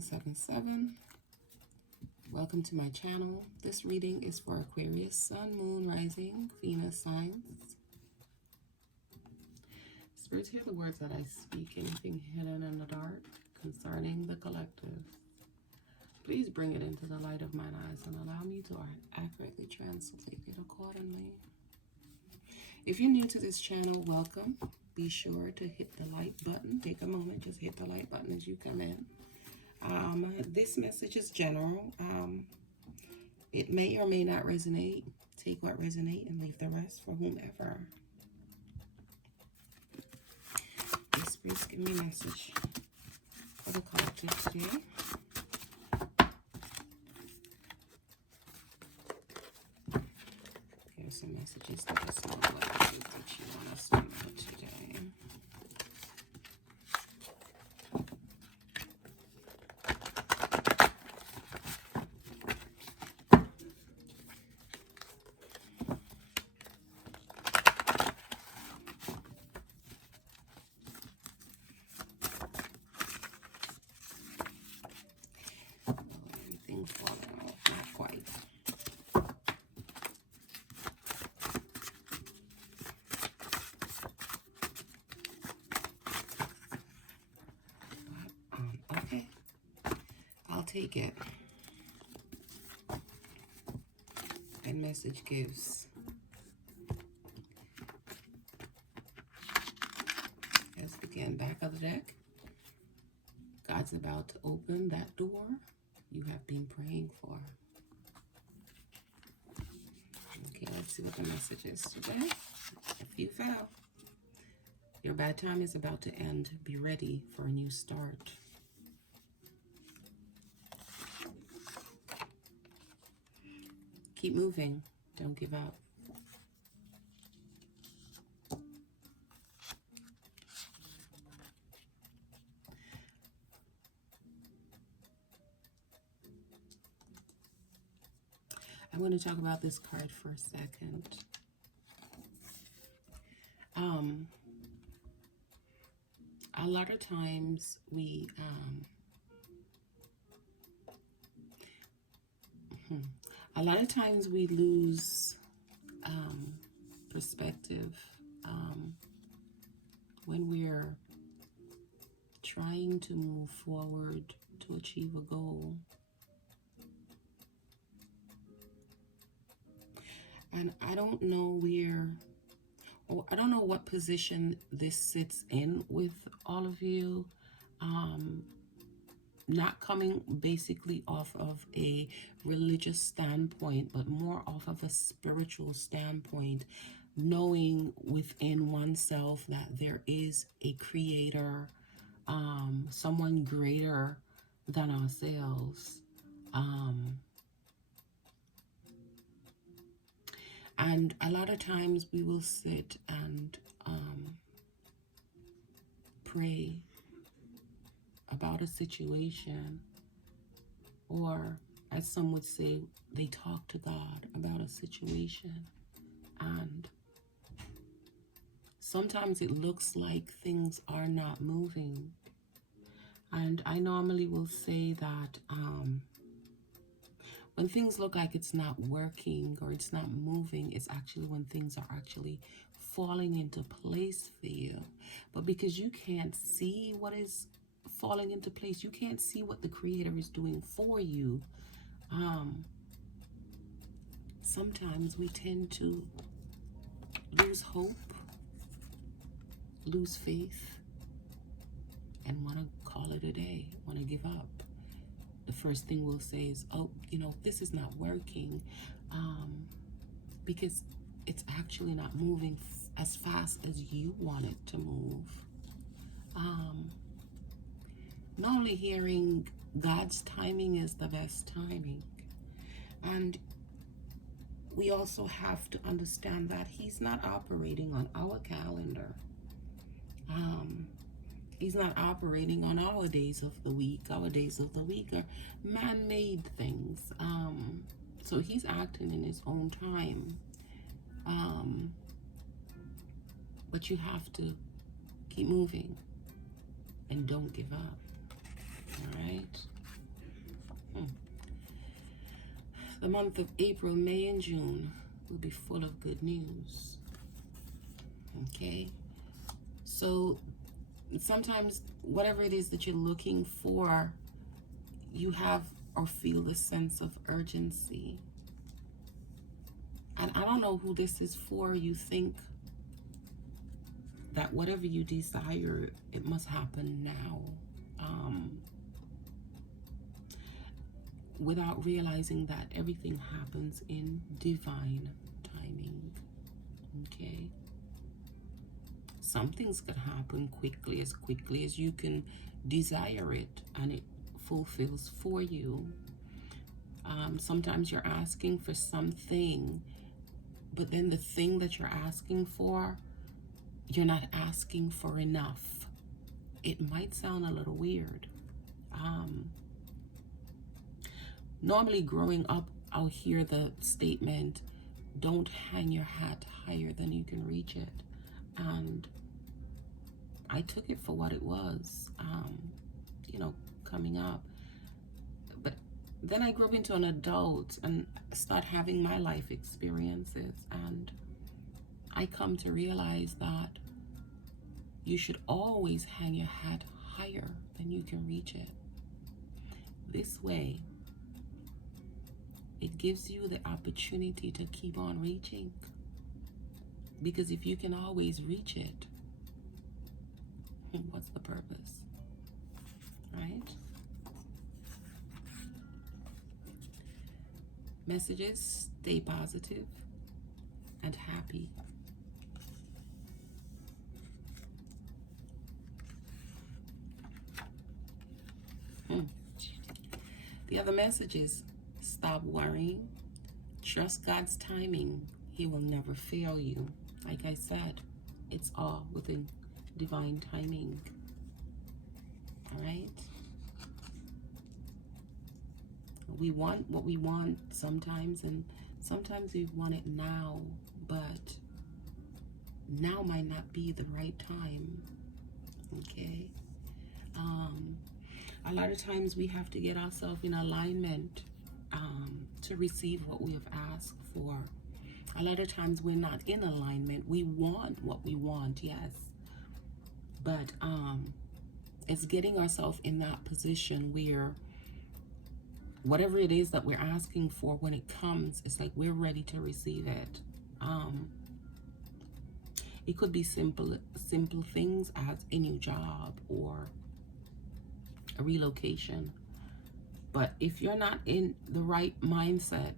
777. Welcome to my channel. This reading is for Aquarius Sun, Moon, Rising, Venus signs. Spirits, hear the words that I speak. Anything hidden in the dark concerning the collective, please bring it into the light of mine eyes and allow me to accurately translate it accordingly. If you're new to this channel, welcome. Be sure to hit the like button. Take a moment, just hit the like button as you come in. This message is general. It may or may not resonate. Take what resonates and leave the rest for whomever. This spirit's give me a message for the collective today. Here's some messages that us know what it is that you want us to know today. Everything's falling off, not quite. Okay, I'll take it. And message gives. Let's begin. Back of the deck. God's about to open that door you have been praying for. Okay, let's see what the message is today. If you fell, your bad time is about to end. Be ready for a new start. Keep moving. Don't give up. I want to talk about this card for a second. A lot of times we lose perspective when we're trying to move forward to achieve a goal. And I don't know I don't know what position this sits in with all of you. Not coming basically off of a religious standpoint, but more off of a spiritual standpoint, knowing within oneself that there is a creator, someone greater than ourselves. And a lot of times we will sit and pray about a situation, or as some would say, they talk to God about a situation, and sometimes it looks like things are not moving. And I normally will say that when things look like it's not working or it's not moving, it's actually when things are actually falling into place for you. But because you can't see what is falling into place, you can't see what the Creator is doing for you, sometimes we tend to lose hope, lose faith, and want to call it a day, want to give up. The first thing we'll say is, oh, this is not working, because it's actually not moving as fast as you want it to move. Not only hearing God's timing is the best timing, and we also have to understand that He's not operating on our calendar. He's not operating on our days of the week. Our days of the week are man-made things. So He's acting in His own time. But you have to keep moving and don't give up. All right? The month of April, May, and June will be full of good news. Okay? So sometimes whatever it is that you're looking for, you have or feel the sense of urgency. And I don't know who this is for. You think that whatever you desire, it must happen now. Without realizing that everything happens in divine timing. Okay? Some things could happen quickly as you can desire it, and it fulfills for you. Sometimes you're asking for something, but then the thing that you're asking for, you're not asking for enough. It might sound a little weird. Normally growing up, I'll hear the statement, don't hang your hat higher than you can reach it. And I took it for what it was, coming up. But then I grew up into an adult and start having my life experiences. And I come to realize that you should always hang your hat higher than you can reach it. This way, it gives you the opportunity to keep on reaching. Because if you can always reach it, what's the purpose? Right? Messages: stay positive and happy. The other messages: stop worrying. Trust God's timing. He will never fail you. Like I said, it's all within divine timing. All right? We want what we want sometimes, and sometimes we want it now, but now might not be the right time. Okay? A lot of times we have to get ourselves in alignment to receive what we have asked for. A lot of times we're not in alignment. We want what we want, yes. But it's getting ourselves in that position where whatever it is that we're asking for, when it comes, it's like we're ready to receive it. It could be simple things as a new job or a relocation. But if you're not in the right mindset,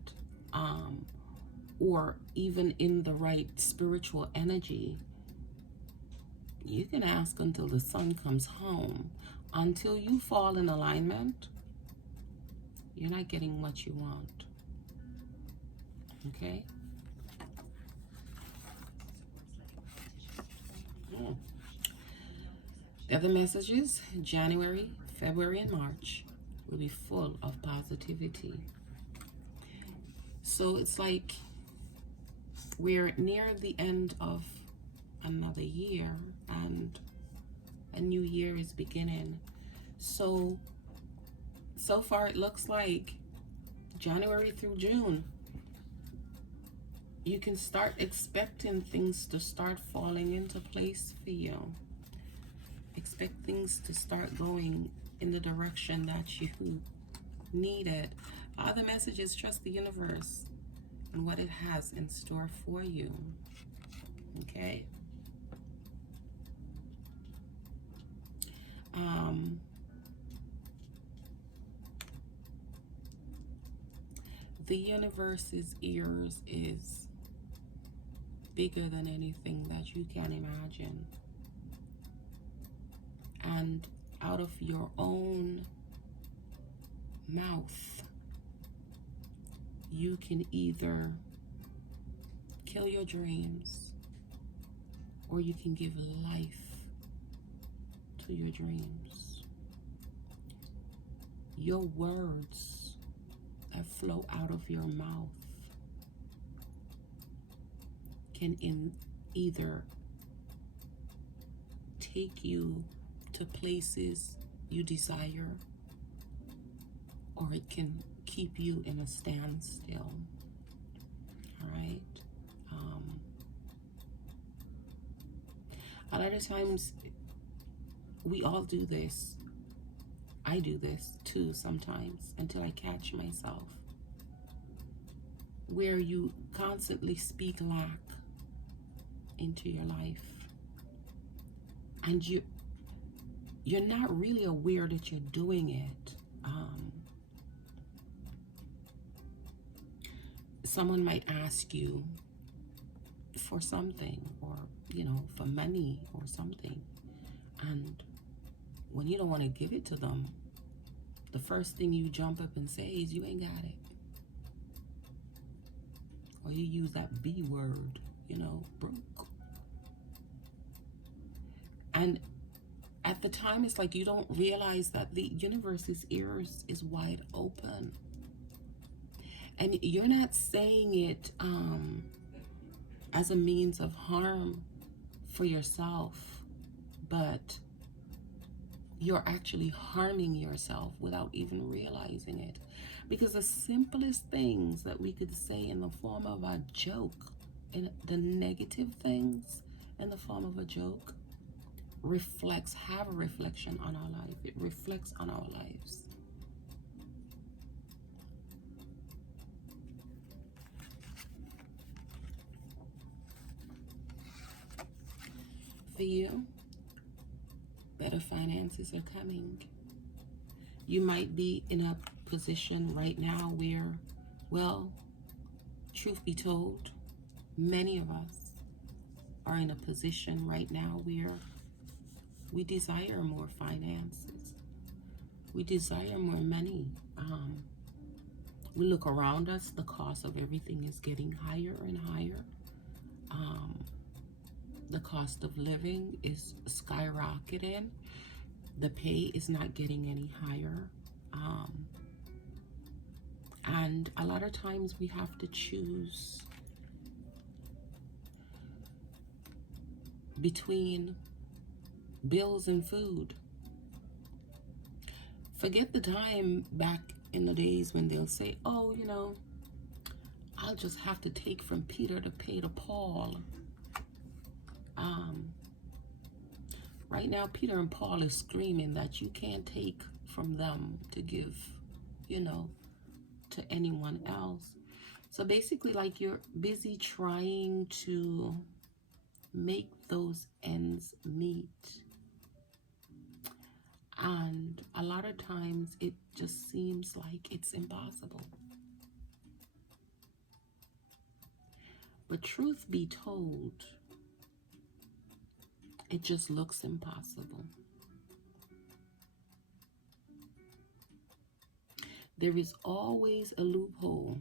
or even in the right spiritual energy, you can ask until the sun comes home. Until you fall in alignment, you're not getting what you want. Okay? The other messages: January, February, and March will be full of positivity. So it's like we're near the end of another year and a new year is beginning. So far it looks like January through June, you can start expecting things to start falling into place for you. Expect things to start going in the direction that you needed. Other messages: trust the universe and what it has in store for you. Okay? The universe's ears is bigger than anything that you can imagine. And out of your own mouth, you can either kill your dreams or you can give life to your dreams. Your words that flow out of your mouth can either take you to places you desire, or it can keep you in a standstill. All right. A lot of times we all do this. I do this too sometimes until I catch myself, where you constantly speak lack into your life, and you're not really aware that you're doing it. Someone might ask you for something, or for money or something, and when you don't want to give it to them, the first thing you jump up and say is you ain't got it, or you use that B word, broke. And at the time, it's like you don't realize that the universe's ears is wide open. And you're not saying it as a means of harm for yourself, but you're actually harming yourself without even realizing it. Because the simplest things that we could say in the form of a joke, and the negative things in the form of a joke, have a reflection on our life. It reflects on our lives. For you, better finances are coming. You might be in a position right now where, well, truth be told, many of us are in a position right now where we desire more finances. We desire more money. We look around us, the cost of everything is getting higher and higher. The cost of living is skyrocketing. The pay is not getting any higher. And a lot of times we have to choose between bills and food. Forget the time back in the days when they'll say, oh, I'll just have to take from Peter to pay to Paul. Right now, Peter and Paul is screaming that you can't take from them to give, to anyone else. So basically, like, you're busy trying to make those ends meet. And a lot of times it just seems like it's impossible. But truth be told, it just looks impossible. There is always a loophole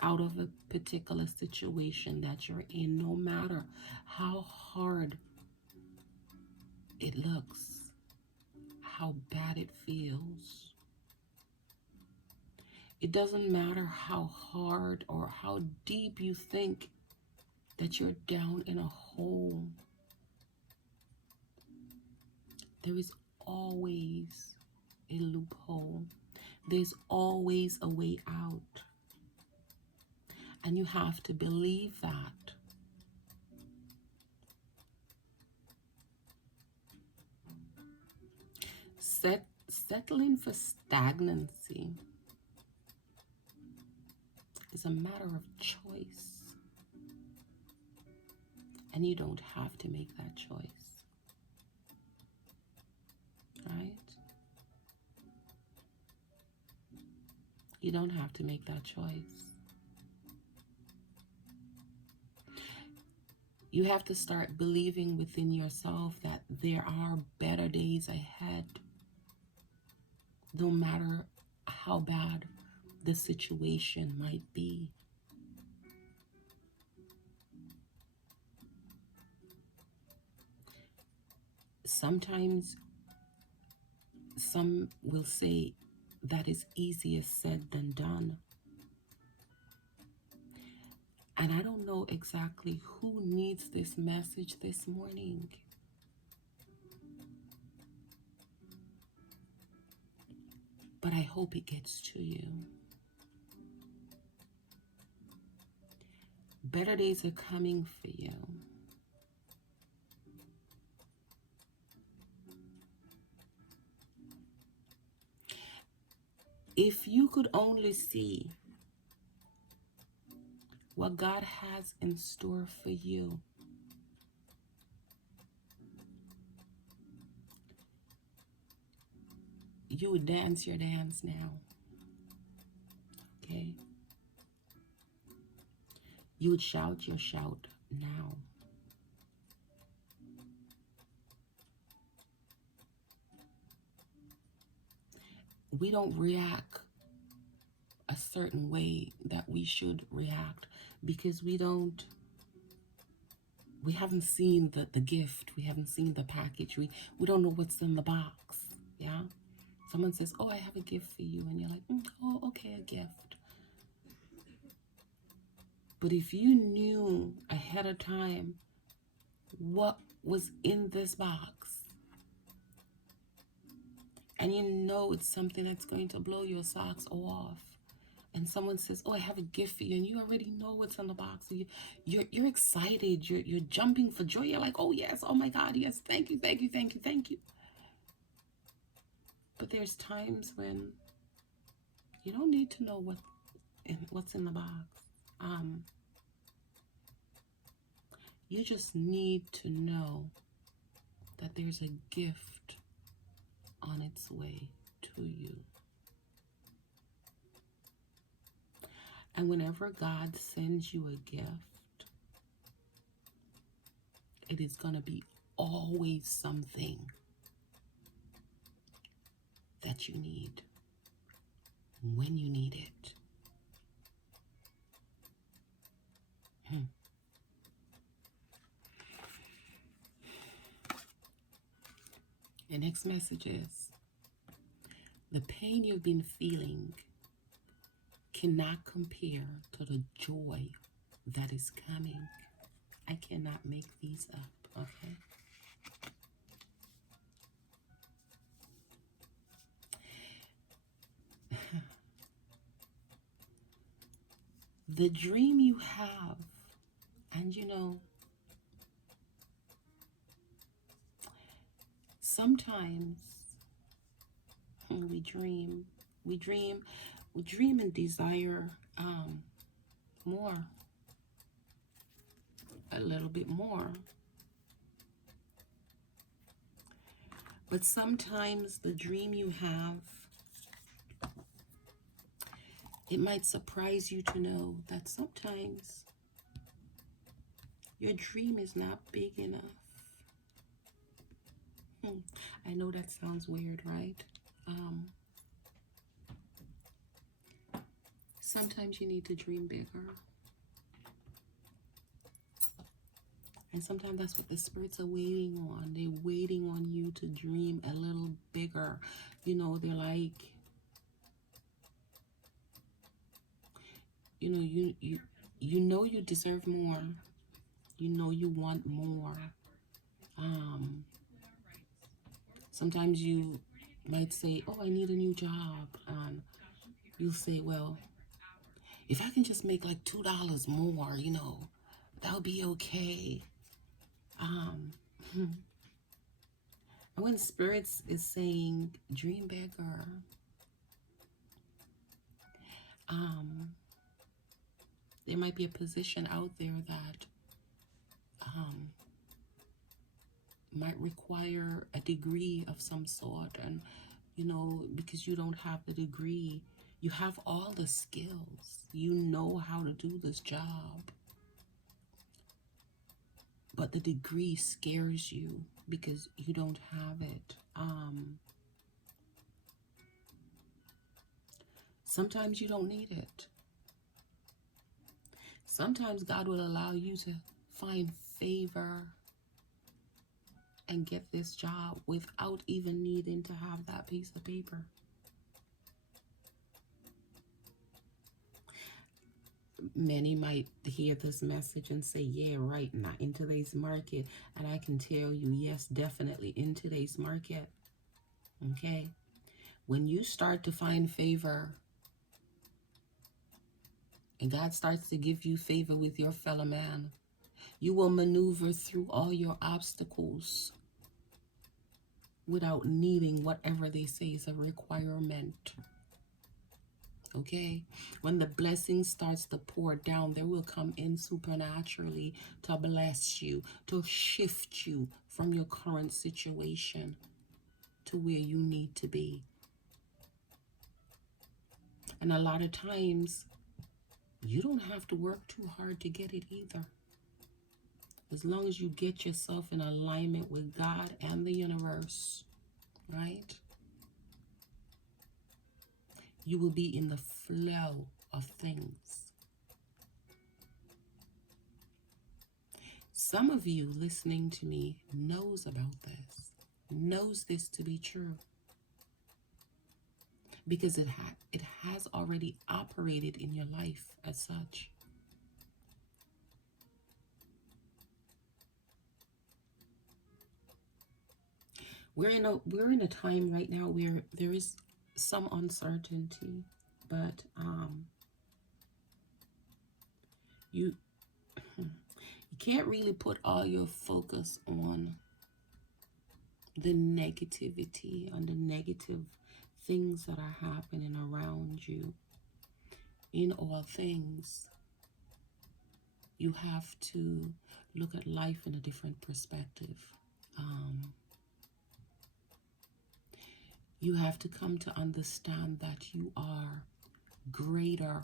out of a particular situation that you're in, no matter how hard it looks, how bad it feels. It doesn't matter how hard or how deep you think that you're down in a hole. There is always a loophole. There's always a way out. And you have to believe that. Settling for stagnancy is a matter of choice. And you don't have to make that choice. Right? You don't have to make that choice. You have to start believing within yourself that there are better days ahead, no matter how bad the situation might be. Sometimes some will say that is easier said than done. And I don't know exactly who needs this message this morning. But but I hope it gets to you. Better days are coming for you. If you could only see what God has in store for you, you would dance your dance now. Okay? You would shout your shout now. We don't react a certain way that we should react because we haven't seen the gift. We haven't seen the package. We don't know what's in the box. Yeah? Someone says, oh, I have a gift for you. And you're like, oh, okay, a gift. But if you knew ahead of time what was in this box, and you know it's something that's going to blow your socks off, and someone says, oh, I have a gift for you, and you already know what's in the box, and you're excited, you're jumping for joy, you're like, oh yes, oh my God, yes, thank you, thank you, thank you, thank you. But there's times when you don't need to know what's in the box. You just need to know that there's a gift on its way to you. And whenever God sends you a gift, it is going to be always something that you need when you need it. The next message is, the pain you've been feeling cannot compare to the joy that is coming. I cannot make these up, okay? The dream you have, and you know, sometimes we dream and desire more, a little bit more. But sometimes the dream you have, it might surprise you to know that sometimes your dream is not big enough. I know that sounds weird, right? Sometimes you need to dream bigger. And sometimes that's what the spirits are waiting on. They're waiting on you to dream a little bigger. You know, they're like, you know you deserve more. You know you want more. Sometimes you might say, oh, I need a new job. And you'll say, well, if I can just make like $2 more, you know, that'll be okay. And when spirits is saying dream bigger, there might be a position out there that might require a degree of some sort, and you know, because you don't have the degree, you have all the skills, you know how to do this job, but the degree scares you because you don't have it. Sometimes you don't need it. Sometimes God will allow you to find favor and get this job without even needing to have that piece of paper. Many might hear this message and say, yeah, right, not in today's market. And I can tell you, yes, definitely in today's market. Okay? When you start to find favor and God starts to give you favor with your fellow man, you will maneuver through all your obstacles without needing whatever they say is a requirement. Okay? When the blessing starts to pour down, there will come in supernaturally to bless you, to shift you from your current situation to where you need to be. And a lot of times, you don't have to work too hard to get it either. As long as you get yourself in alignment with God and the universe, right? You will be in the flow of things. Some of you listening to me knows about this, knows this to be true, because it has already operated in your life as such. We're in a time right now where there is some uncertainty, but you can't really put all your focus on the negativity, on the negative things that are happening around you. In all things, you have to look at life in a different perspective. You have to come to understand that you are greater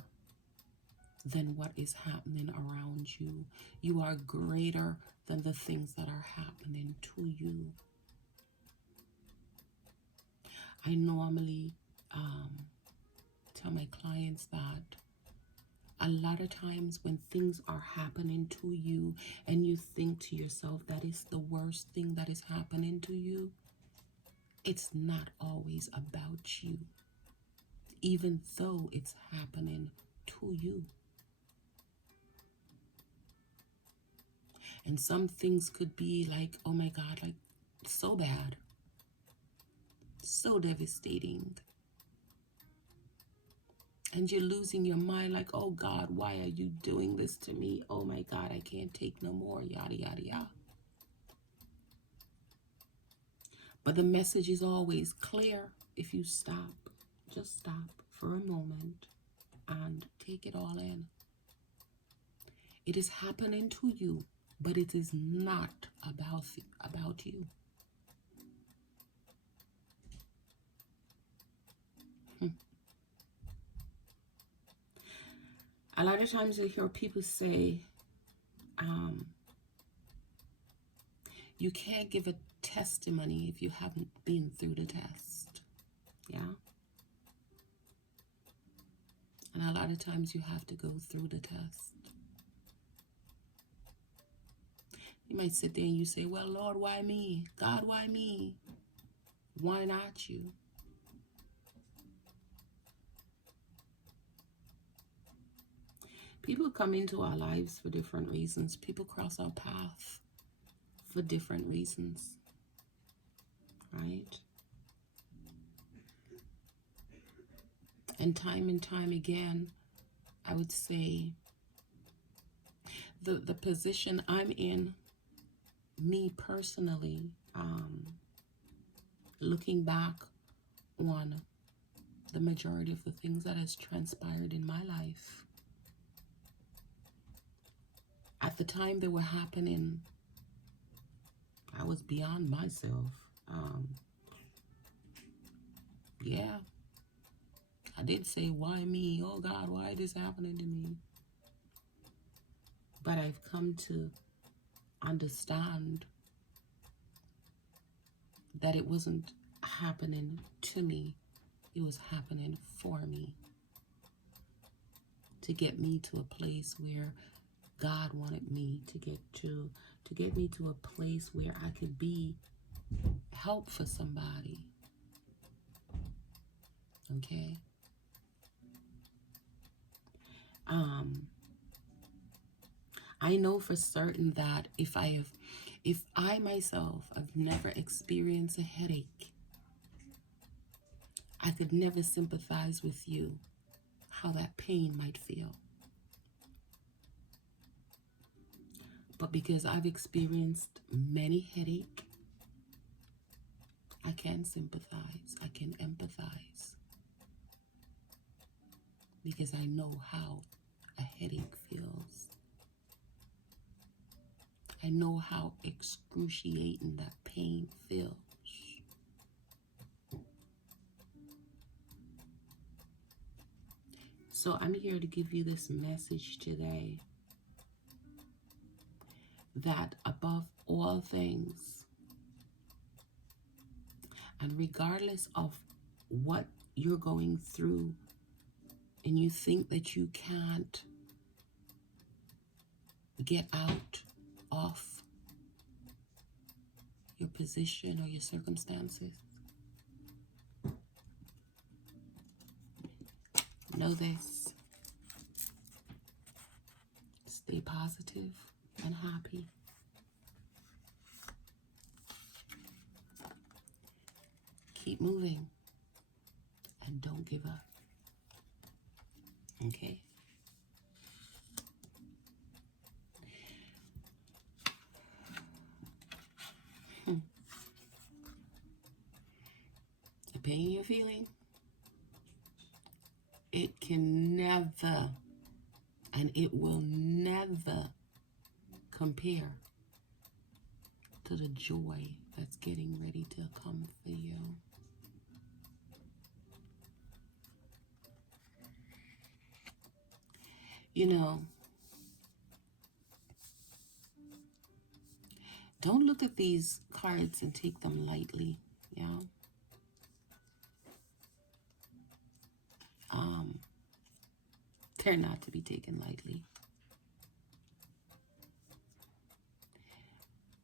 than what is happening around you. You are greater than the things that are happening to you. I normally tell my clients that a lot of times when things are happening to you and you think to yourself that is the worst thing that is happening to you, it's not always about you, even though it's happening to you. And some things could be like, oh my God, like so bad, so devastating. And you're losing your mind like, oh God, why are you doing this to me? Oh my God, I can't take no more, yada, yada, yada. But the message is always clear if you stop. Just stop for a moment and take it all in. It is happening to you, but it is not about you. A lot of times you hear people say, you can't give a testimony if you haven't been through the test. Yeah? And a lot of times you have to go through the test. You might sit there and you say, well, Lord, why me? God, why me? Why not you? People come into our lives for different reasons. People cross our path for different reasons, right? And time again, I would say the position I'm in, me personally, looking back on the majority of the things that has transpired in my life, at the time they were happening, I was beyond myself. Yeah, I did say, why me? Oh God, why is this happening to me? But I've come to understand that it wasn't happening to me. It was happening for me. To get me to a place where God wanted me to get me to a place where I could be help for somebody. Okay? I know for certain that if I myself have never experienced a headache, I could never sympathize with you, how that pain might feel. But because I've experienced many headache, I can sympathize, I can empathize. Because I know how a headache feels. I know how excruciating that pain feels. So I'm here to give you this message today, that above all things, and regardless of what you're going through, and you think that you can't get out of your position or your circumstances, know this: stay positive and happy. Keep moving and don't give up. Okay? The pain you're feeling, it can never, and it will never compare to the joy that's getting ready to come for you. You know, don't look at these cards and take them lightly, you know? They're not to be taken lightly.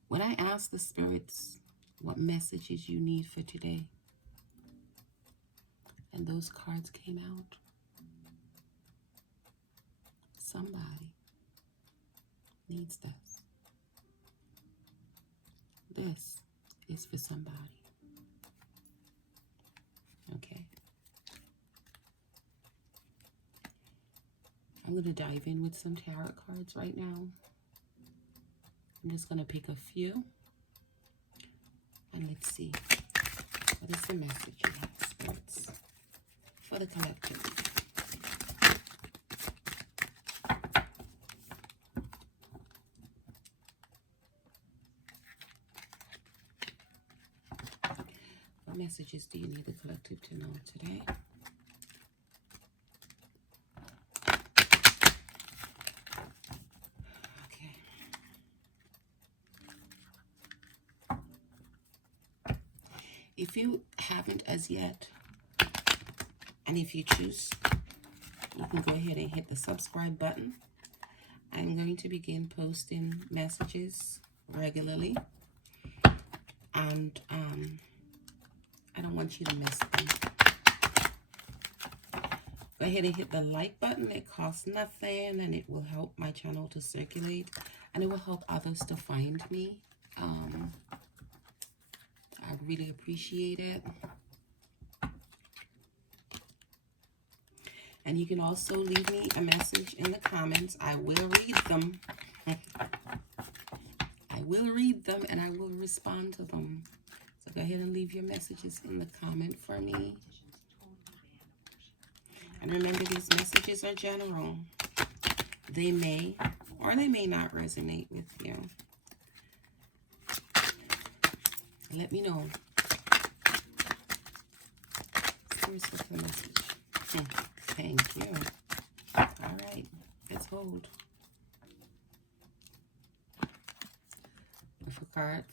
When I asked the spirits what messages you need for today, and those cards came out, somebody needs this. This is for somebody. Okay? I'm going to dive in with some tarot cards right now. I'm just going to pick a few. And let's see. What is the message you have, spirits, for the collective? What messages do you need the collective to know today? If you haven't as yet, and if you choose, you can go ahead and hit the subscribe button. I'm going to begin posting messages regularly, and I don't want you to miss them. Go ahead and hit the like button. It costs nothing, and it will help my channel to circulate, and it will help others to find me. I'd really appreciate it. And you can also leave me a message in the comments. I will read them. I will read them and I will respond to them. So go ahead and leave your messages in the comment for me. And remember, these messages are general. They may or they may not resonate with you. Let me know. Here's the message. Thank you. All right, let's hold.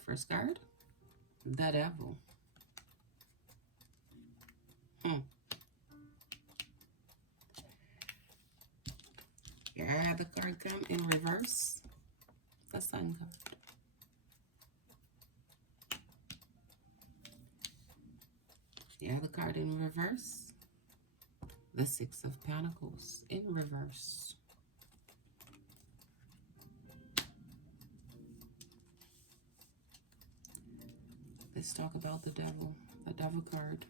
First card, the Devil. Here I have the card come in reverse. The Sun card. You have the card in reverse. The Six of Pentacles in reverse. Let's talk about the Devil. The Devil card.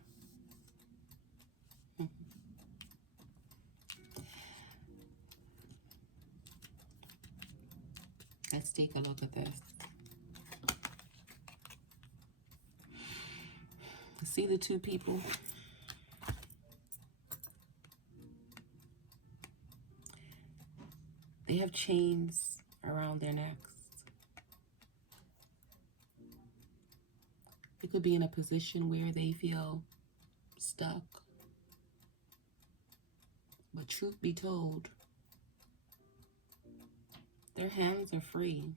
Let's take a look at this. See the two people? They have chains around their necks. They could be in a position where they feel stuck. But truth be told, their hands are free.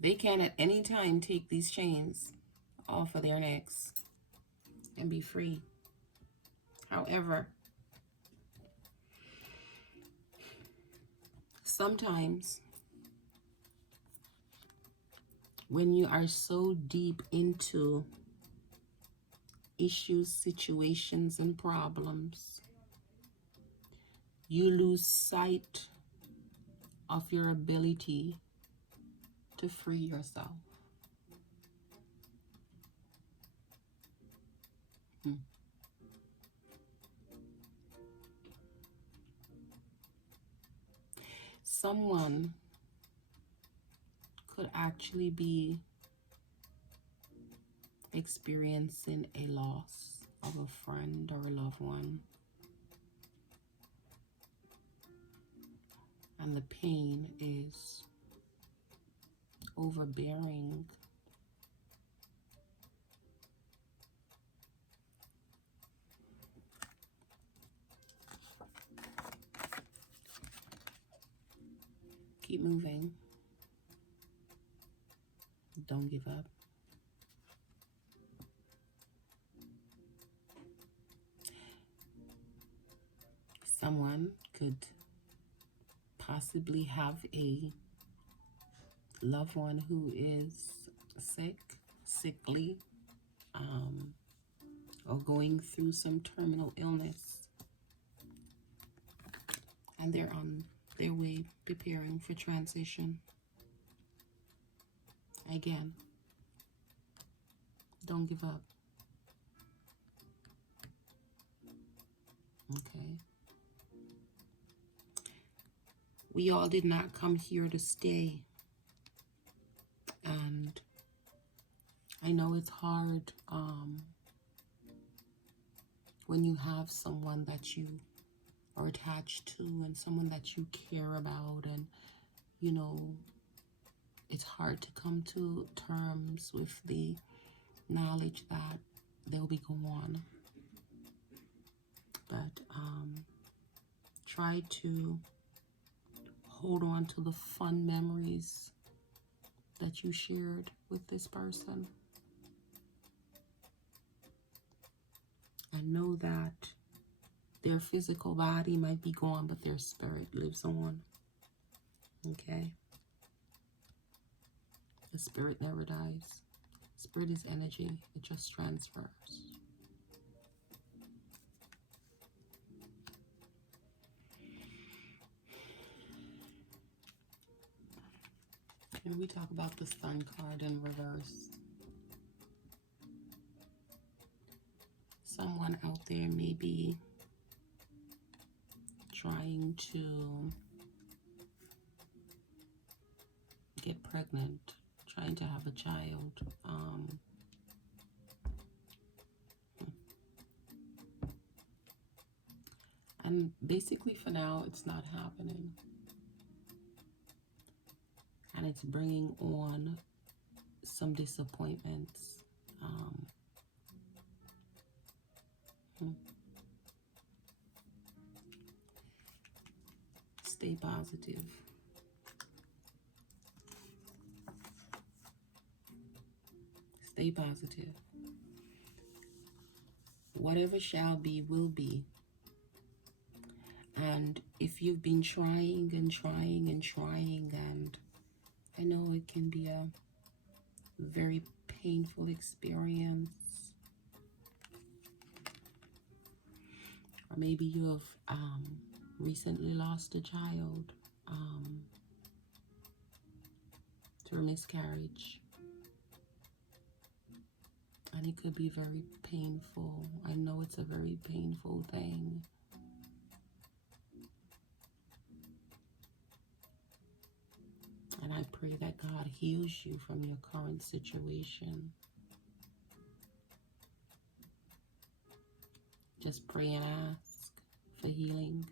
They can at any time take these chains off of their necks and be free. However, sometimes when you are so deep into issues, situations, and problems, you lose sight of your ability to free yourself. Someone could actually be experiencing a loss of a friend or a loved one. And the pain is overbearing. Keep moving. Don't give up. Someone could possibly have a loved one who is sickly, or going through some terminal illness, and they're on their way preparing for transition. Again, don't give up. Okay. We all did not come here to stay. And I know it's hard when you have someone that you are attached to and someone that you care about, and you know, it's hard to come to terms with the knowledge that they'll be gone. But try to hold on to the fun memories that you shared with this person. And know that their physical body might be gone, but their spirit lives on. Okay? The spirit never dies. Spirit is energy. It just transfers. Can we talk about the Sun card in reverse? Someone out there may be trying to get pregnant, trying to have a child. And basically for now, it's not happening. And it's bringing on some disappointments. Stay positive. Stay positive. Whatever shall be, will be. And if you've been trying and trying and trying, and I know it can be a very painful experience, or maybe you have recently lost a child to a miscarriage, and it could be very painful. I know it's a very painful thing. pray that God heals you from your current situation. Just pray and ask for healing.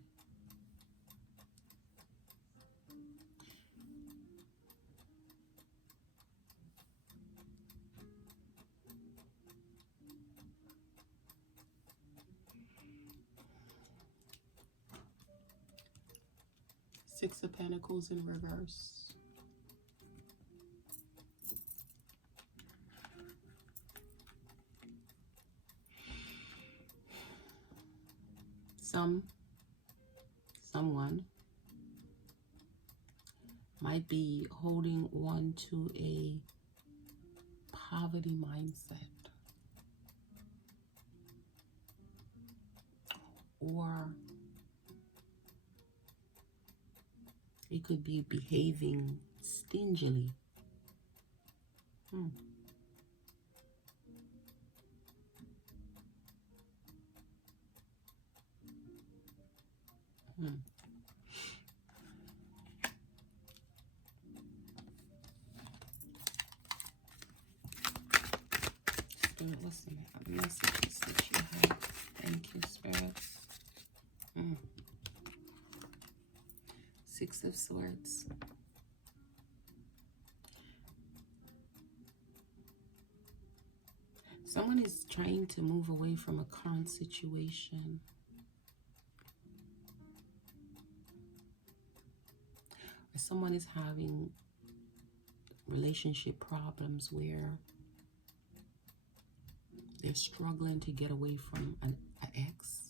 Six of Pentacles in reverse. Someone might be holding on to a poverty mindset, or it could be behaving stingily. What's the messages that you have? Thank you, spirits. Six of Swords. Someone is trying to move away from a current situation. Or someone is having relationship problems where they're struggling to get away from an ex.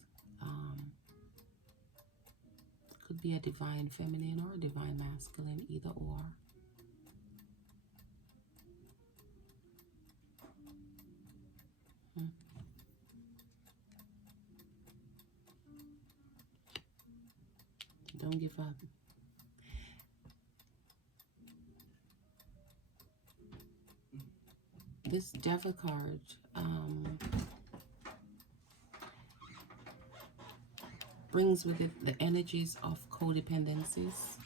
Could be a divine feminine or a divine masculine, either or. Don't give up. This Devil card, brings with it the energies of codependencies.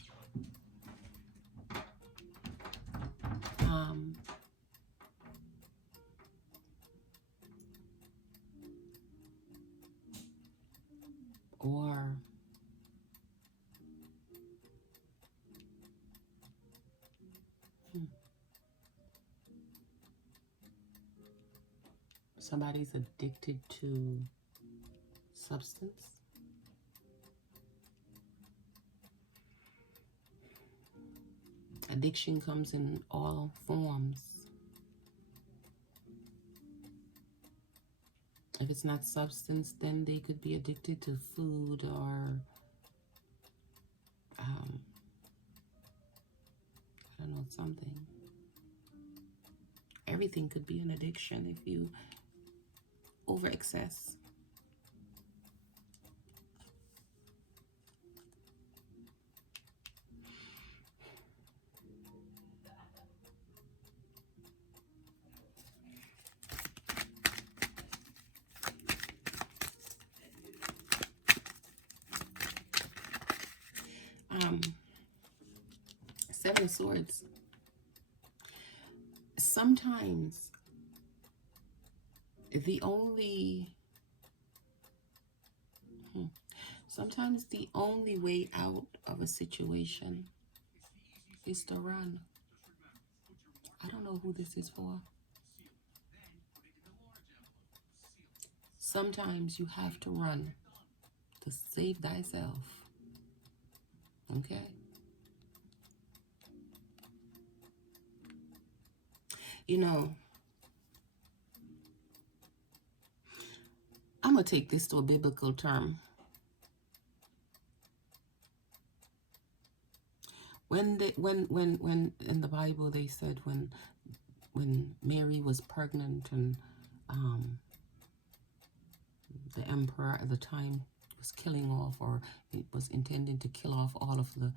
Or somebody's addicted to substance. Addiction comes in all forms. If it's not substance, then they could be addicted to food or I don't know, something. Everything could be an addiction if you over excess. Seven of Swords. Sometimes the only way out of a situation is to run. I don't know who this is for. Sometimes you have to run to save thyself. Okay? You know, I'm going to take this to a biblical term. When in the Bible they said when Mary was pregnant and the emperor at the time was killing off, or it was intending to kill off all of the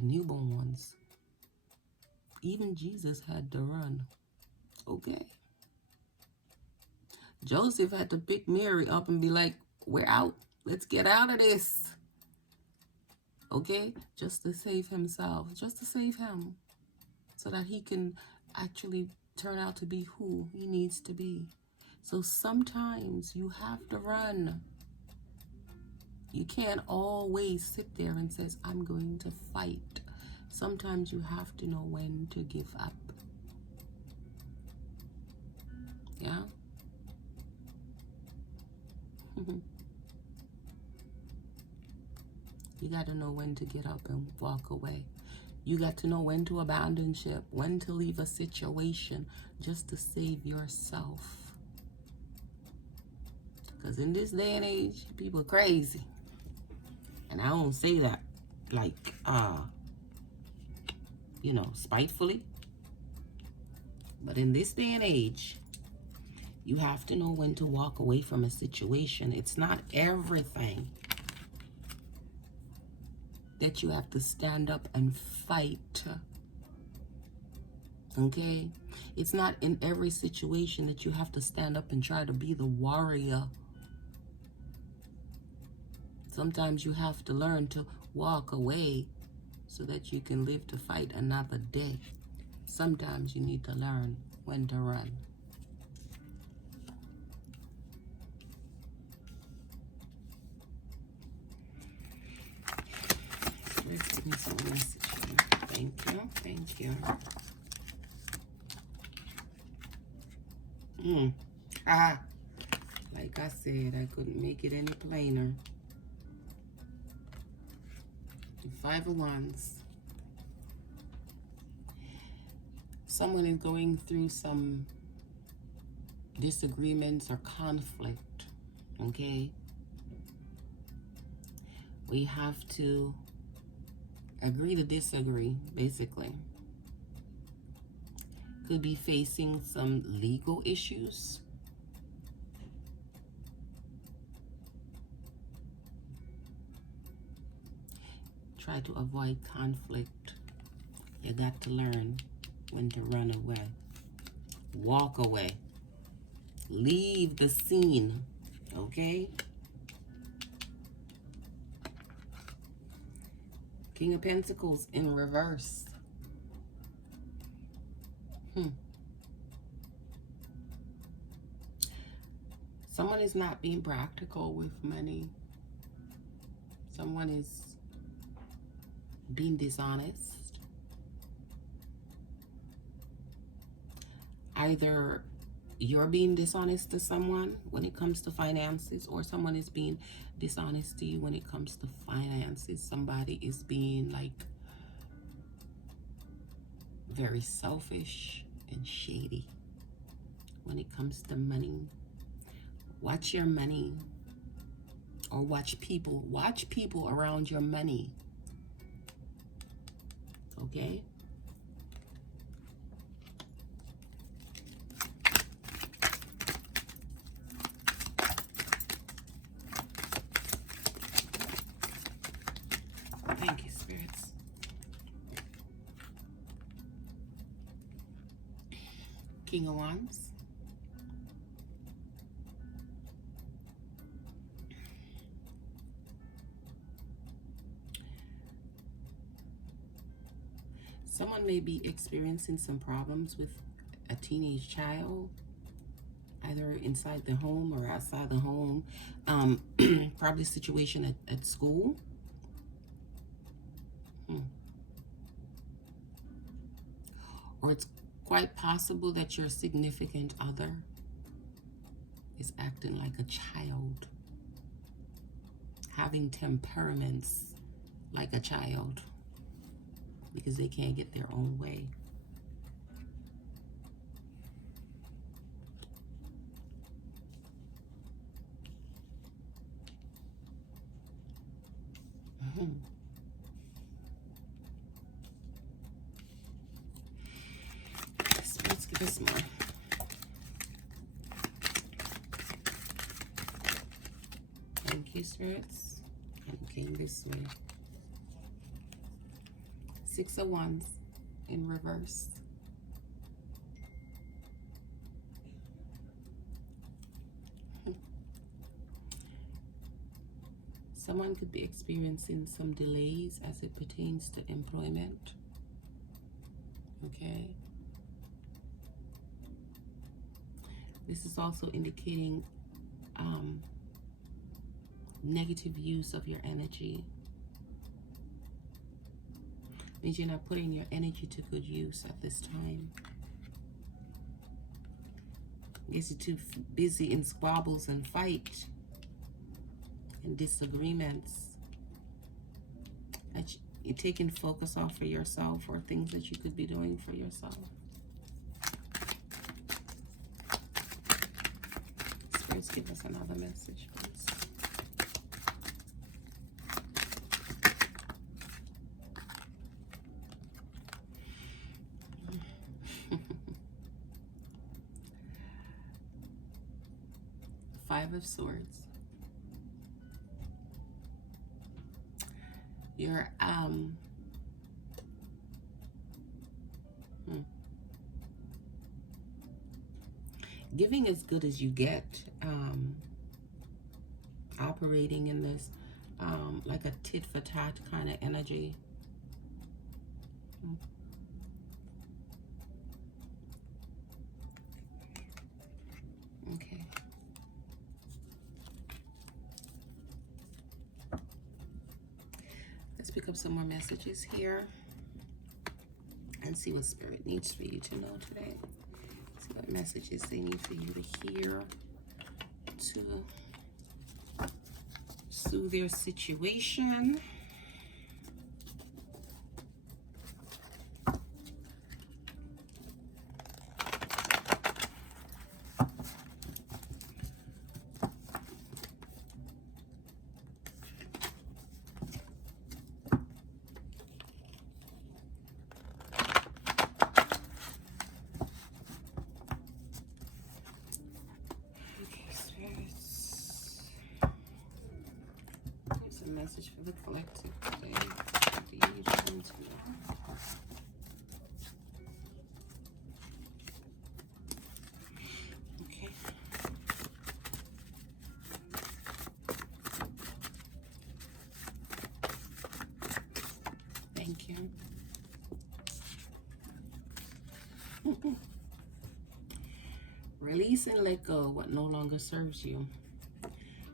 newborn ones, even Jesus had to run. Okay. Joseph had to pick Mary up and be like, we're out. Let's get out of this. Okay? Just to save himself. Just to save him. so that he can actually turn out to be who he needs to be. So sometimes you have to run. You can't always sit there and says, I'm going to fight. Sometimes you have to know when to give up. Yeah? You got to know when to get up and walk away. You got to know when to abandon ship, when to leave a situation just to save yourself. Because in this day and age, people are crazy. And I don't say that like, you know, spitefully. But in this day and age, you have to know when to walk away from a situation. It's not everything that you have to stand up and fight. Okay? It's not in every situation that you have to stand up and try to be the warrior. Sometimes you have to learn to walk away so that you can live to fight another day. Sometimes you need to learn when to run. Let's give me some message here. Thank you. Thank you. Like I said, I couldn't make it any plainer. The 5 of Wands. Someone is going through some disagreements or conflict, okay? We have to agree to disagree, basically. Could be facing some legal issues. Try to avoid conflict. You got to learn when to run away. Walk away. Leave the scene, okay? King of Pentacles in reverse. Someone is not being practical with money. Someone is being dishonest. Either you're being dishonest to someone when it comes to finances, or someone is being dishonest to you when it comes to finances. Somebody is being like very selfish and shady when it comes to money. Watch your money, or watch people around your money. Okay? Thank you, spirits. King of Wands. Someone may be experiencing some problems with a teenage child, either inside the home or outside the home. Probably situation at school. Or it's quite possible that your significant other is acting like a child, having temperaments like a child because they can't get their own way. Let's give us more. Thank you, spirits. And came this way. 6 of Wands in reverse. Someone could be experiencing some delays as it pertains to employment. Okay. This is also indicating negative use of your energy. Means you're not putting your energy to good use at this time. I guess you're too busy in squabbles and fight and disagreements. That you're taking focus off for yourself or things that you could be doing for yourself. Spirits, give us another message, please. Five of Swords. You're giving as good as you get. Operating in this like a tit for tat kind of energy. Okay. Let's pick up some more messages here and see what Spirit needs for you to know today. See what messages they need for you to hear to soothe their situation. Message for the collective today. What do you need them to know? Okay. Thank you. Release and let go what no longer serves you.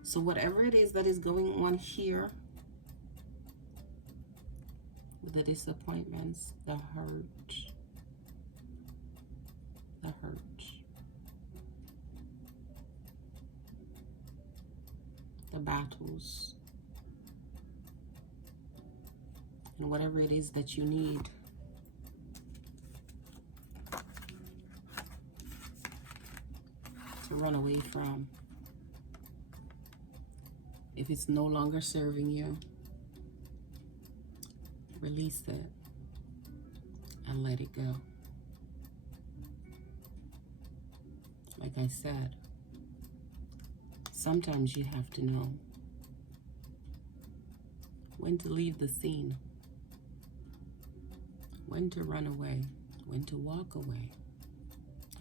So whatever it is that is going on here, with the disappointments, the hurt, the battles, and whatever it is that you need to run away from. If it's no longer serving you, release it and let it go. Like I said, sometimes you have to know when to leave the scene, when to run away, when to walk away,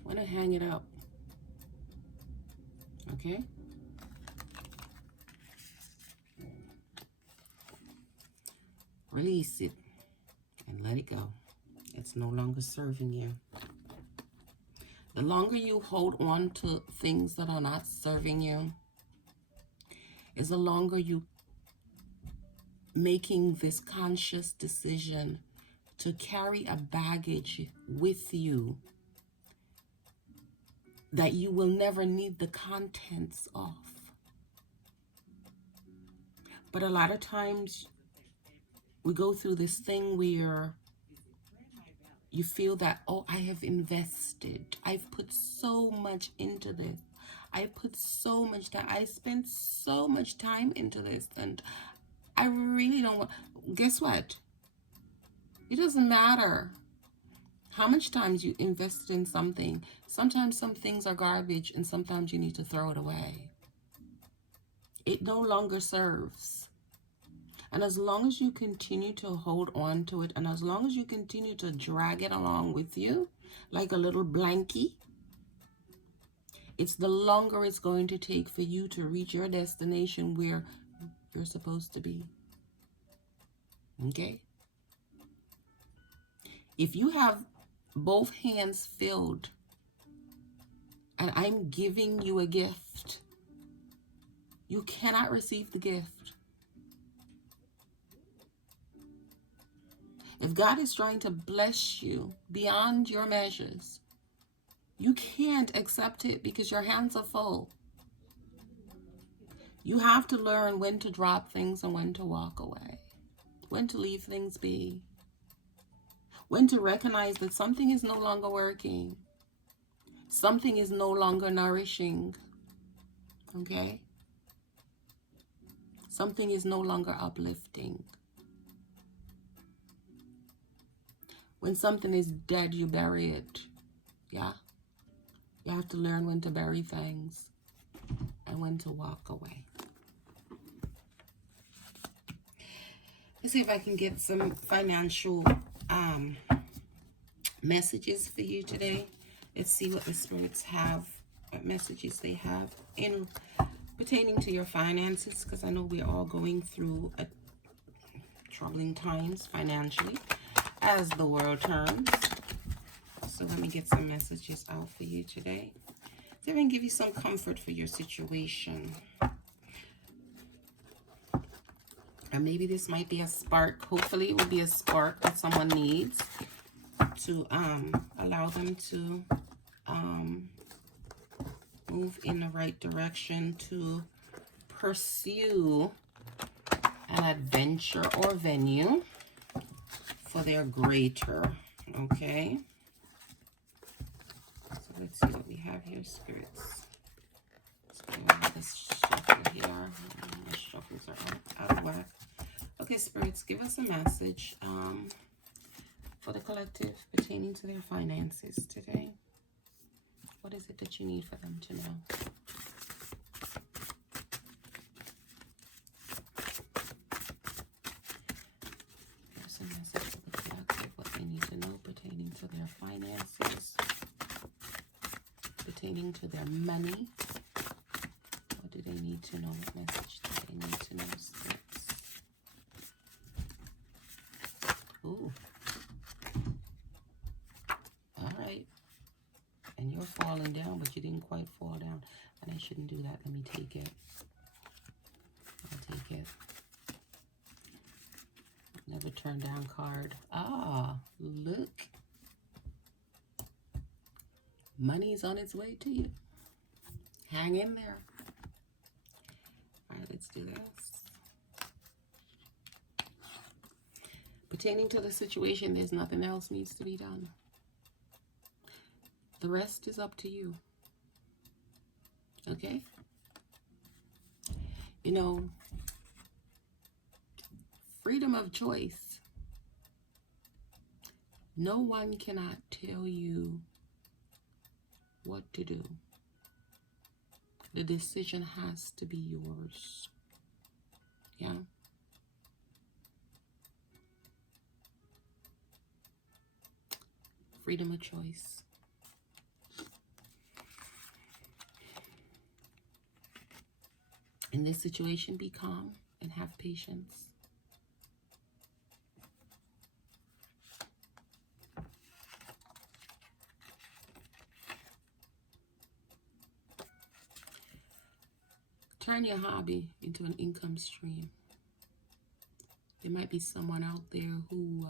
when to hang it up. Okay? Release it and let it go. It's no longer serving you. The longer you hold on to things that are not serving you, is the longer you making this conscious decision to carry a baggage with you that you will never need the contents of. But a lot of times we go through this thing where you feel that, oh, I have invested. I've put so much into this. I put so much time. I spent so much time into this. And I really don't want... Guess what? It doesn't matter how much time you invested in something. Sometimes some things are garbage and sometimes you need to throw it away. It no longer serves. And as long as you continue to hold on to it, and as long as you continue to drag it along with you, like a little blankie, it's the longer it's going to take for you to reach your destination where you're supposed to be. Okay? If you have both hands filled, and I'm giving you a gift. You cannot receive the gift. If God is trying to bless you beyond your measures, you can't accept it because your hands are full. You have to learn when to drop things and when to walk away, when to leave things be, when to recognize that something is no longer working, something is no longer nourishing, okay? Something is no longer uplifting. When something is dead, you bury it, yeah? You have to learn when to bury things and when to walk away. Let's see if I can get some financial messages for you today. Let's see what the spirits have, what messages they have in pertaining to your finances, because I know we're all going through troubling times financially as the world turns. So let me get some messages out for you today. So I can give you some comfort for your situation. Or maybe this might be a spark. Hopefully it will be a spark that someone needs to allow them to move in the right direction to pursue an adventure or venue for their greater, okay? So let's see what we have here, spirits. Let's go over this shuffle here. My shuffles are out of whack. Okay, spirits, give us a message for the collective pertaining to their finances today. What is it that you need for them to know? Here's a message for the collective, what they need to know pertaining to their finances, pertaining to their money. What do they need to know? What message do they need to know, spirits? Ooh. All right. And you're falling down, but you didn't quite fall down. And I shouldn't do that. Let me take it. I'll take it. Never turn down card. Ah, look. Money's on its way to you. Hang in there. All right, let's do this. Pertaining to the situation, there's nothing else needs to be done. The rest is up to you. Okay? You know, freedom of choice. No one cannot tell you what to do. The decision has to be yours. Yeah? Freedom of choice. In this situation, be calm and have patience. Turn your hobby into an income stream. There might be someone out there who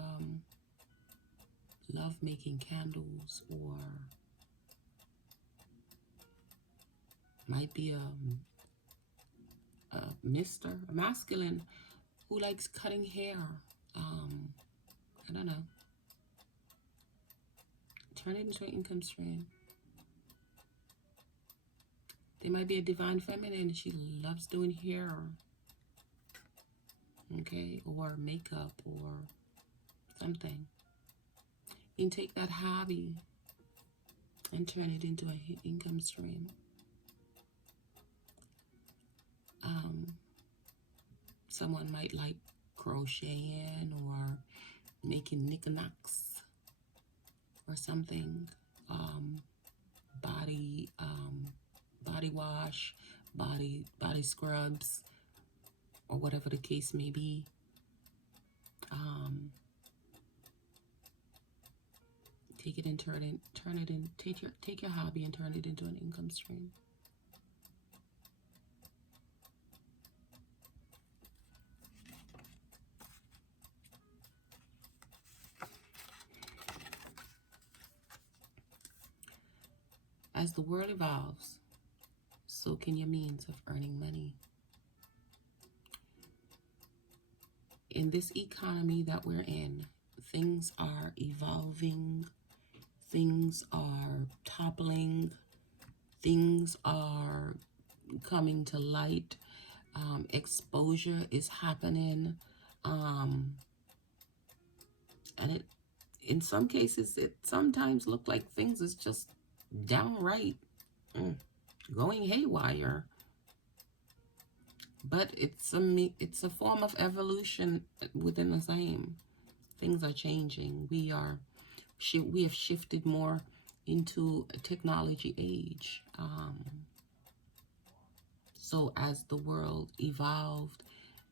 love making candles, or might be a masculine who likes cutting hair. I don't know. Turn it into an income stream. There might be a divine feminine. She loves doing hair. Okay, or makeup or something. You can take that hobby and turn it into an income stream. Someone might like crocheting or making knickknacks or something. Body wash, body scrubs, or whatever the case may be. Take it and turn it in. Take your hobby and turn it into an income stream. As the world evolves, so can your means of earning money. In this economy that we're in, things are evolving, things are toppling, things are coming to light, exposure is happening, and it, in some cases, it sometimes look like things is just downright going haywire. But it's a form of evolution within the same. Things are changing. We have shifted more into a technology age. So as the world evolved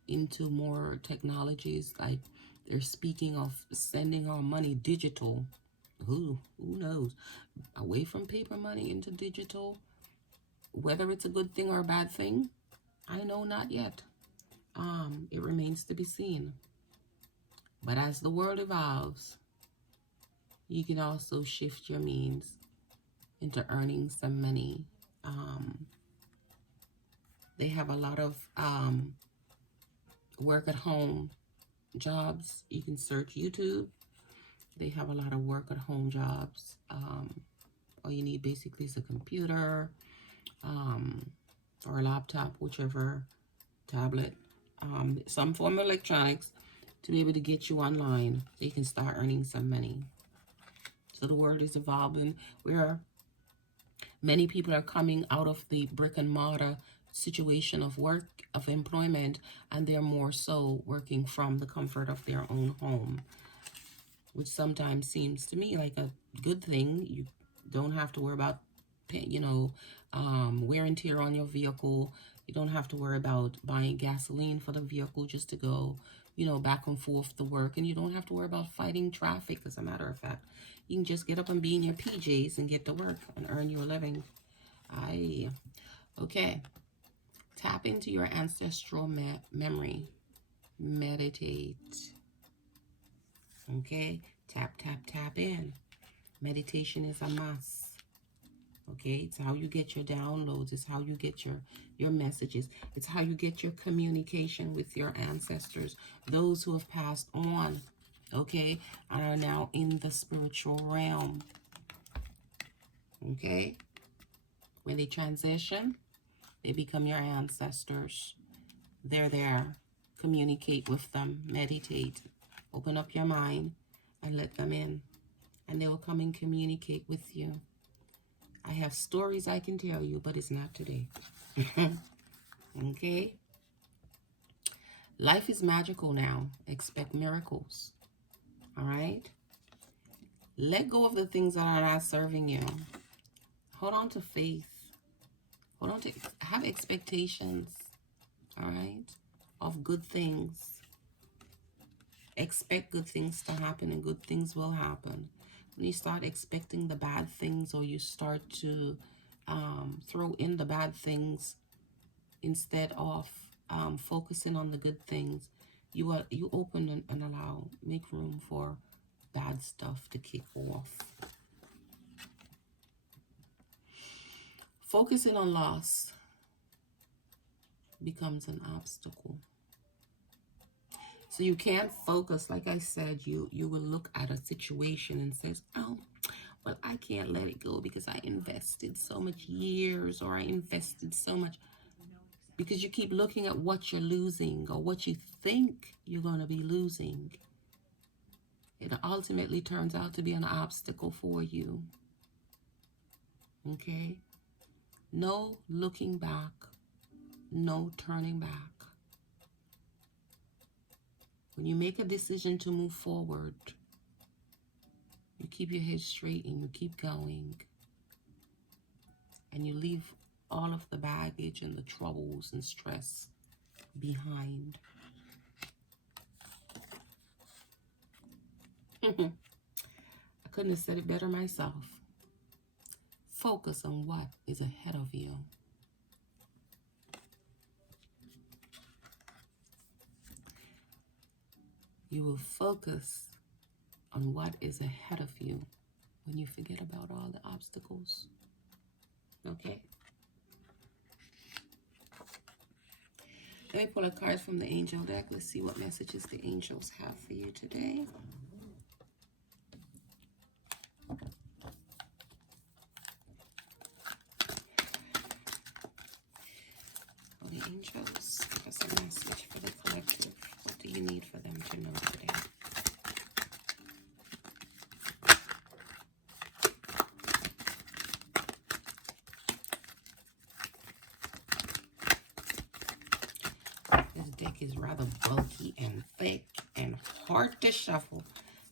into more technologies, like they're speaking of sending our money digital. Who knows? Away from paper money into digital. Whether it's a good thing or a bad thing, I know not yet. It remains to be seen. But as the world evolves, you can also shift your means into earning some money. They have a lot of work at home jobs. You can search YouTube. They have a lot of work at home jobs. All you need basically is a computer or a laptop, whichever, tablet, some form of electronics to be able to get you online so you can start earning some money. So the world is evolving where many people are coming out of the brick and mortar situation of work, of employment, and they're more so working from the comfort of their own home, which sometimes seems to me like a good thing. You don't have to worry about, wear and tear on your vehicle. You don't have to worry about buying gasoline for the vehicle just to go, back and forth to work. And you don't have to worry about fighting traffic, as a matter of fact. You can just get up and be in your PJs and get to work and earn you a living. Okay. Tap into your ancestral memory. Meditate. Okay? Tap in. Meditation is a must. Okay? It's how you get your downloads. It's how you get your messages. It's how you get your communication with your ancestors. Those who have passed on. Okay? And are now in the spiritual realm. Okay? When they transition, they become your ancestors. They're there. Communicate with them. Meditate. Open up your mind and let them in. And they will come and communicate with you. I have stories I can tell you, but it's not today. Okay? Life is magical now. Expect miracles. All right? Let go of the things that are not serving you. Hold on to faith. Hold on to, have expectations. All right? Of good things. Expect good things to happen, and good things will happen. When you start expecting the bad things, or you start to throw in the bad things instead of focusing on the good things, you open and allow, make room for bad stuff to kick off. Focusing on loss becomes an obstacle. So you can't focus, like I said, you will look at a situation and says, oh, well, I can't let it go because I invested so much years, or I invested so much, because you keep looking at what you're losing or what you think you're going to be losing. It ultimately turns out to be an obstacle for you. Okay? No looking back, no turning back. When you make a decision to move forward, you keep your head straight and you keep going. And you leave all of the baggage and the troubles and stress behind. Couldn't have said it better myself. Focus on what is ahead of you. You will focus on what is ahead of you when you forget about all the obstacles. Okay? Let me pull a card from the angel deck. Let's see what messages the angels have for you today. For the angels, give us a message for the collective. What do you need for them to know today? This deck is rather bulky and thick and hard to shuffle.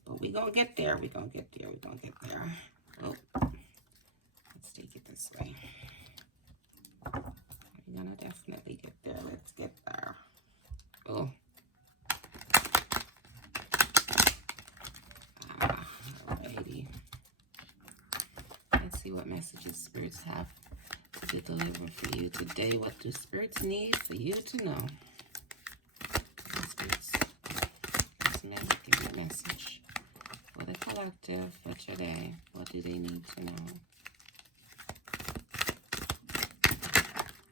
But we're going to get there. We're going to get there. We're going to get there. Oh, let's take it this way. We're going to definitely get there. Let's get there. Oh. Alrighty. Let's see what messages spirits have to deliver for you today. What do spirits need for you to know? Spirits, give me a message for the collective for today. What do they need to know?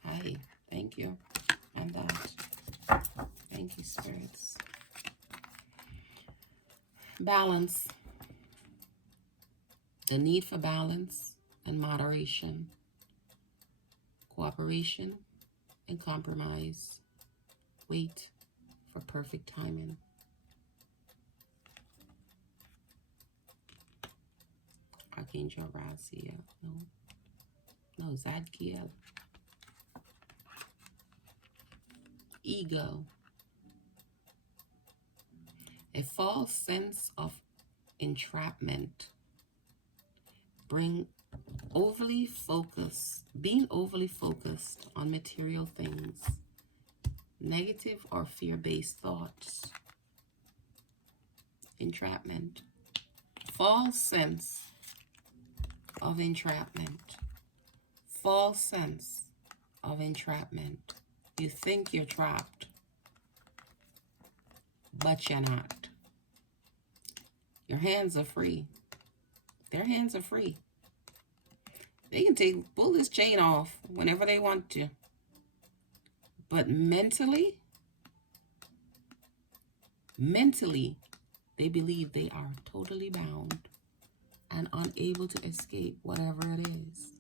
Hi, thank you. And that. Thank you, spirits. Balance. The need for balance and moderation. Cooperation and compromise. Wait for perfect timing. Archangel Raziel. No, Zadkiel. Ego. A false sense of entrapment. Being overly focused on material things. Negative or fear-based thoughts. Entrapment. False sense of entrapment. False sense of entrapment. You think you're trapped, but you're not. Your hands are free. Their hands are free. They can pull this chain off whenever they want to. But mentally, they believe they are totally bound and unable to escape whatever it is,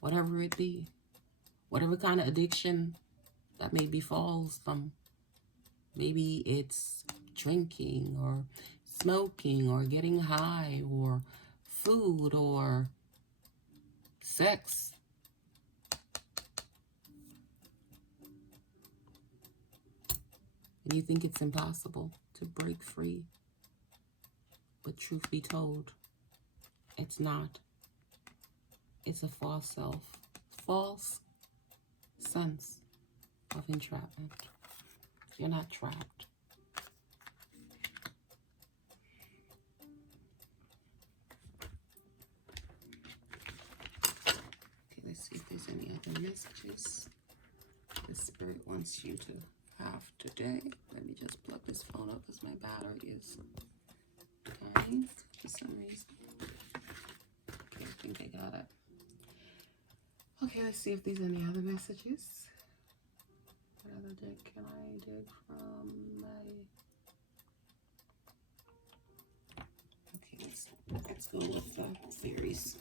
whatever it be, whatever kind of addiction that may befalls them. Maybe it's drinking or smoking or getting high or food or sex. And you think it's impossible to break free. But truth be told, it's not. It's a false sense of entrapment. You're not trapped. Okay, let's see if there's any other messages the spirit wants you to have today. Let me just plug this phone up because my battery is dying for some reason. Okay, I think I got it. Okay, let's see if there's any other messages. What other deck can I dig from my... Okay, let's go with the theories.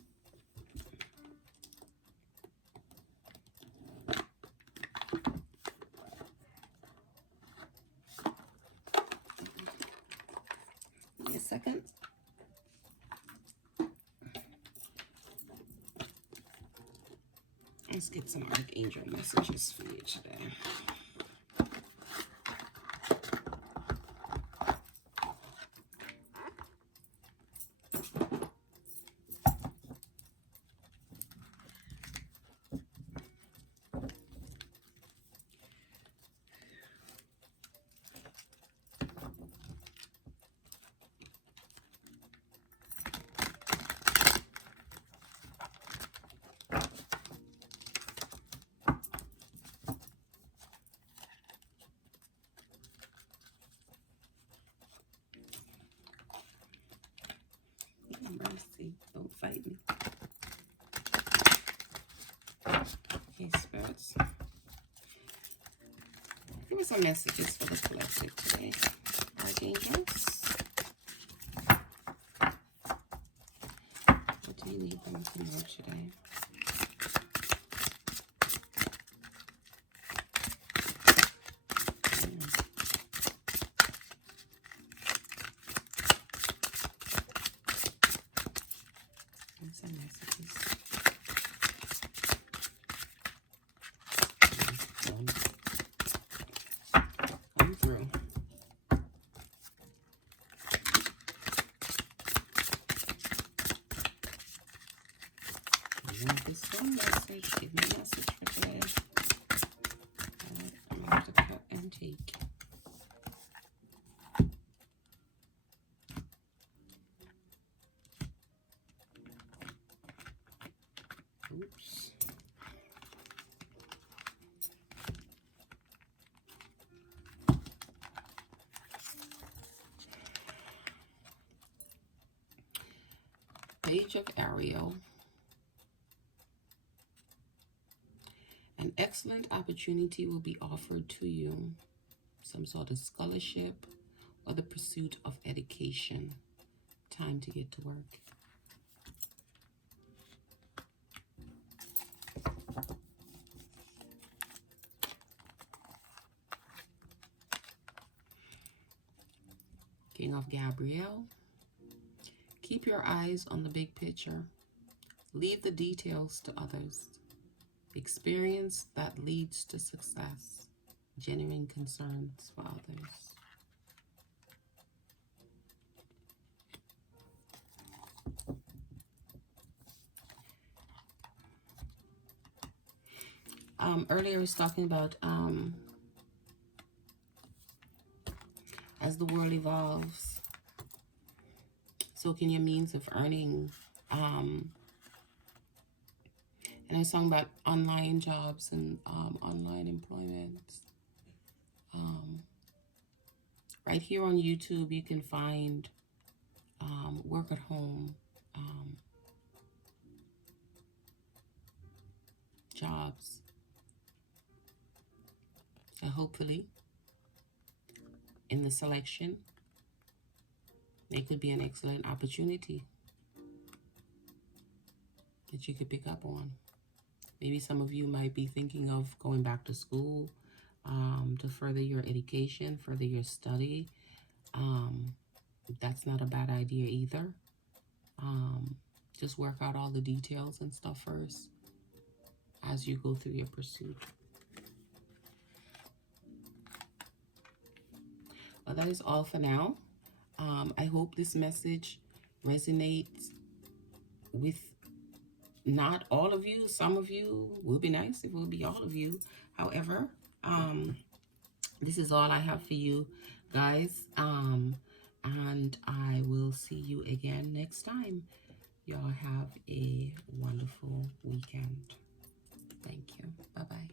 Give me a second. Let's get some archangel messages for you today. See, don't fight me. Okay, spirits. Give me some messages for the collective today. Archangels. What do you need them to know today? Some messages. Come through. I want this one message. Give me a message for today. Alright, I'm going to cut and take. Oops. Page of Ariel. An excellent opportunity will be offered to you. Some sort of scholarship or the pursuit of education. Time to get to work. King of Gabriel. Keep your eyes on the big picture. Leave the details to others. Experience that leads to success. Genuine concerns for others. Earlier I was talking about as the world evolves, so can your means of earning. And I was talking about online jobs and online employment. Right here on YouTube, you can find work at home jobs. So hopefully, in the selection, it could be an excellent opportunity that you could pick up on. Maybe some of you might be thinking of going back to school to further your education, further your study. That's not a bad idea either. Just work out all the details and stuff first as you go through your pursuit. Well, that is all for now. I hope this message resonates with not all of you. Some of you will be nice if it will be all of you. However, this is all I have for you guys. And I will see you again next time. Y'all have a wonderful weekend. Thank you. Bye-bye.